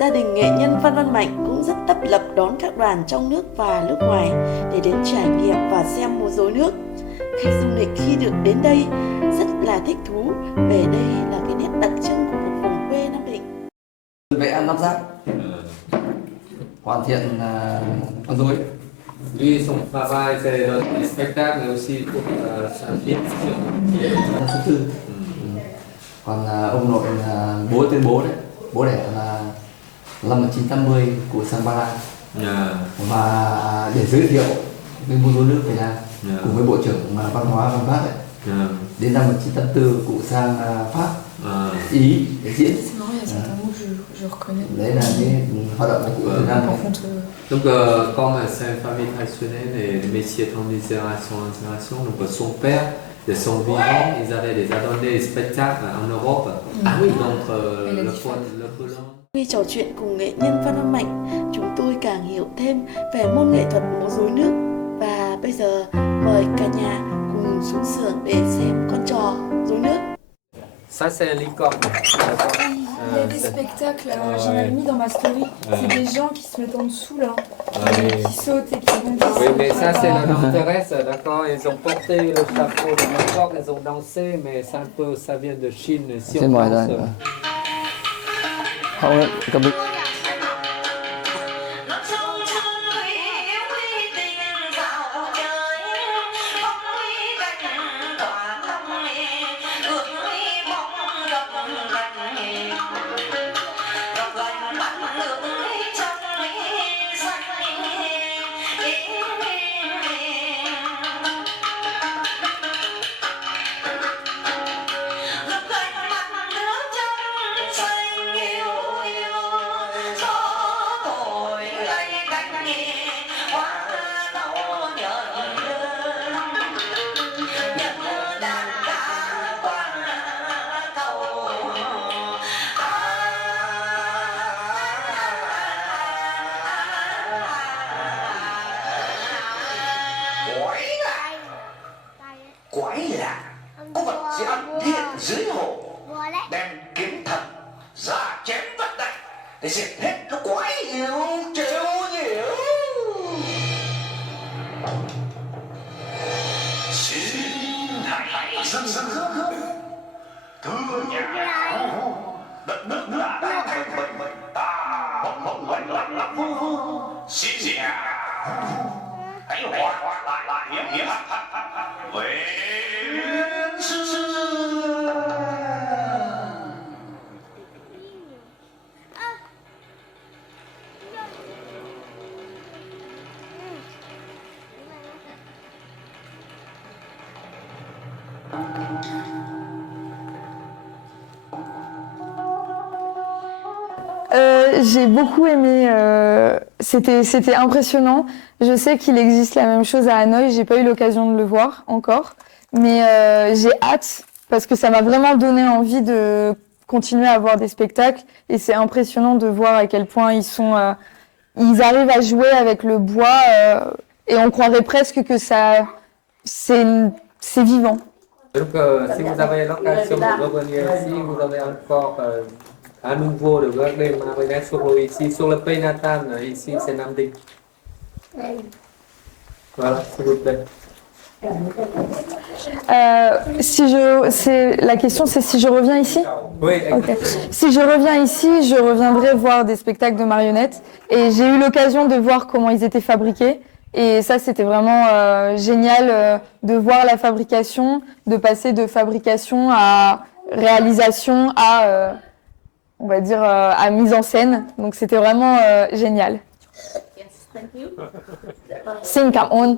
Gia đình nghệ nhân Phan Văn Mạnh cũng rất tấp lập đón các đoàn trong nước và nước ngoài để đến trải nghiệm và xem múa rối nước. Khách du lịch khi được đến đây rất là thích thú, về đây là cái nét đặc trưng của một vùng quê Nam Định. Vẽ lắp ráp, hoàn thiện con rối. Lui, son travail, c'est le spectacle, mais aussi pour sa film. Số tư. Còn ông nội là tên bố đấy, bố đẻ là năm 1980 của Sambala. Và để giới thiệu cái múa rối nước Việt Nam cùng với Bộ trưởng Văn hóa Văn Phát ấy. Đến năm 1984 cụ sang Pháp, Ý để diễn. Đấy là cái hoạt động của cụ Việt Nam. Donc, comme c'est une famille traditionnelle et les métiers étant de génération en génération, donc son père, de son vivant, ils avaient donné des spectacles en Europe. Donc, le Pologne. Khi trò chuyện cùng nghệ nhân Phan Văn Mạnh, chúng tôi càng hiểu thêm về môn nghệ thuật múa rối nước. Và bây giờ mời cả nhà cùng xuống xưởng để xem con trò rối nước. Ça, c'est un licorne. Il y a des spectacles, j'en avais mis dans ma story. C'est des gens qui se mettent en dessous là, qui sautent et qui vont. Oui, mais ça, c'est la Dame Thérèse, d'accord. Ils ont porté le chapeau de licorne, ils ont dansé, mais ça vient de Chine. Si on danse, Quái lạ, có vật gì ẩn hiện dưới hồ, đem kiếm thần ra chém vắt đạch để diệt hết nó quái yêu trêu nhiễu. Xin hãy dâng hương thưa nhà đất nước đã thành bệnh ta mong lành lạnh vương xin nhà hãy hoạt lại hiếm hiếm về xưa. J'ai beaucoup aimé, c'était impressionnant. Je sais qu'il existe la même chose à Hanoï, j'ai pas eu l'occasion de le voir encore, mais j'ai hâte parce que ça m'a vraiment donné envie de continuer à voir des spectacles et c'est impressionnant de voir à quel point ils arrivent à jouer avec le bois et on croirait presque que c'est vivant. Donc, si vous avez l'occasion de revenir ici, vous avez encore à nouveau de regarder Marinette sur l'eau ici, sur le pays natal, ici c'est Nam Định. Voilà, s'il vous plaît. La question c'est si je reviens ici? Oui, okay. Si je reviens ici, je reviendrai voir des spectacles de marionnettes et j'ai eu l'occasion de voir comment ils étaient fabriqués et ça c'était vraiment génial de voir la fabrication, de passer de fabrication à réalisation à on va dire à mise en scène, donc c'était vraiment génial. Xin cảm ơn.